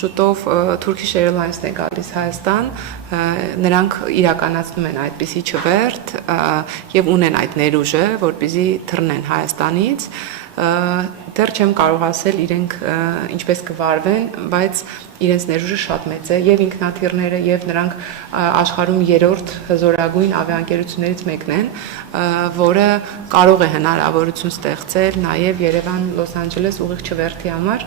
շուտով Turkish Airlines-ն է գալիս Հայաստան, նրանք իրականացնում են այդպիսի չվերթ եւ ունեն այդ ներուժը, որպեսզի թռնեն Հայաստանից, դեռ չեմ կարող ասել իրենք ինչպես կվարվեն, բայց իրենց ներուժը շատ մեծ է եւ ինքնաթիռները եւ նրանք աշխարհում երրորդ հզորագույն ավիաընկերություններից մեկն են, որը կարող է հնարավորություն ստեղծել նաեւ Երևան-Լոս Անջելես ուղիղ չվերթի համար,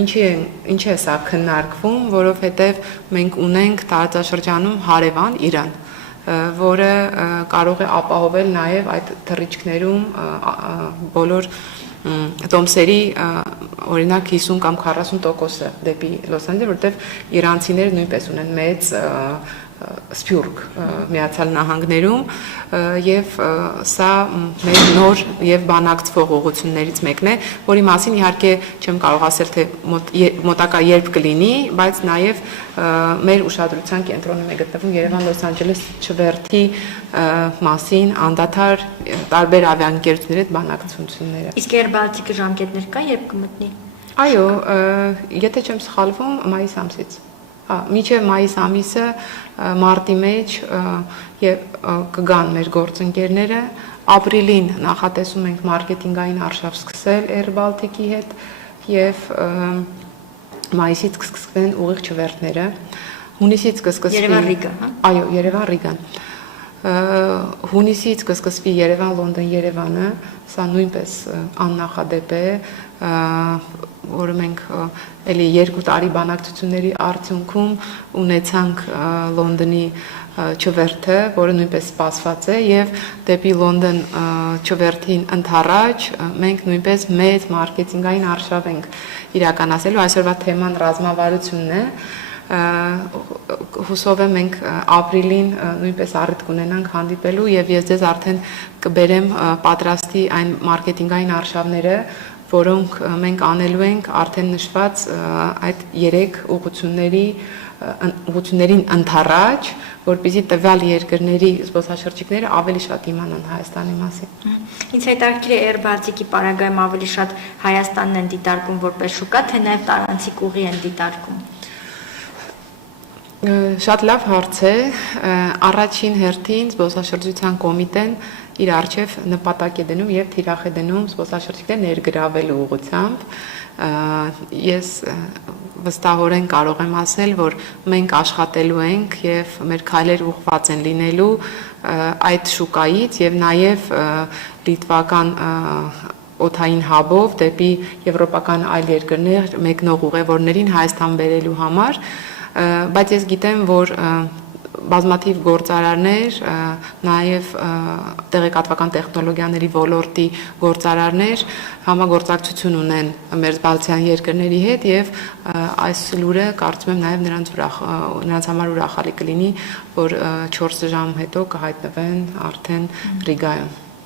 ինչ է սա քննարկվում, որովհետեւ մենք ունենք տարածաշրջանում հարևան Իրան, որը կարող է ապահովել նաեւ այդ թռիչքներում բոլոր տոմսերի օրինակ 50 կամ 40% դեպի Լոս Անջելես, որտեղ իրանցիները նույնպես ունեն մեծ սփյուռք Միացյալ Նահանգներում եւ սա մեր նոր եւ բանակցվող ուղղություններից մեկն է, որի մասին իհարկե չեմ կարող ասել թե մոտակա երբ կլինի, բայց նաեւ մեր ուշադրության կենտրոնում է գտնվում Երևան-Լոս Անջելես չվերթի մասին անդադար տարբեր ավիաընկերությունների հետ բանակցությունները։ Իսկ Air Baltic-ի ժամկետներ կա, երբ կմտնի։ Այո, եթե չեմ սխալվում, մայիս ամսից։ Մինչև մայիս ամիսը մարտի մեջ եւ կգան մեր գործընկերները, ապրիլին նախատեսում ենք մարքեթինգային արշավ սկսել Air Baltic-ի հետ եւ մայիսից կսկսվեն ուղիղ չվերթները, հունիսից կսկսվի Երևան-Ռիգա, հա։ Այո, Երևան-Ռիգան։ Հունիսից կսկսվի Երևան-Լոնդոն-Երևանը, սա նույնպես աննախադեպ է, որը մենք էլի 2 տարի բանակցությունների արդյունքում ունեցանք Լոնդոնի չվերթը, որը նույնպես սպասված է եւ դեպի Լոնդոն չվերթին ընդառաջ մենք նույնպես մեծ մարքեթինգային արշավ ենք իրականացելու, այսօրվա թեման ռազմավարությունն է, հուսով եմ մենք ապրիլին նույնպես առիթ կունենանք հանդիպելու եւ ես ձեզ արդեն կբերեմ պատրաստի այն մարքեթինգային արշավները, որոնք մենք անելու ենք արդեն նշված այդ 3 ուղղություններին ընդառաջ, որպեսզի տվյալ երկրների զբոսաշրջիկները ավելի շատ իմանան Հայաստանի մասին։ Ինձ հետաքրքիր է Air Baltic-ի պարագայում ավելի շատ Հայաստանն են դիտարկում որպես շուկա, թե նաեւ տարանցիկ ուղի են դիտարկում։ Շատ լավ հարց է, առաջին հերթին զբոսաշրջության կոմիտեն իր արչև նպատակ է դնում եւ թիրախ է դնում զբոսաշրջիկներ ներգրավելու ուղղությամբ, ես վստահորեն կարող եմ ասել, որ մենք աշխատելու ենք եւ մեր քայլեր ուղղված են լինելու այդ շուկայից եւ նաեւ լիտվական օդային հաբով դեպի եվրոպական այլ երկրներ մեկնող ուղևորներին Հայաստան բերելու համար, բայց ես գիտեմ, որ բազմաթիվ գործարարներ, նաև տեղեկատվական տեխնոլոգիաների ոլորտի գործարարներ համագործակցություն ունեն մերձբալթյան երկրների հետ եւ այս լուրը կարծում եմ նաև նրանց համար ուրախալի կլինի, որ 4 ժամ հետո կհայտնվեն արդեն Ռիգայում։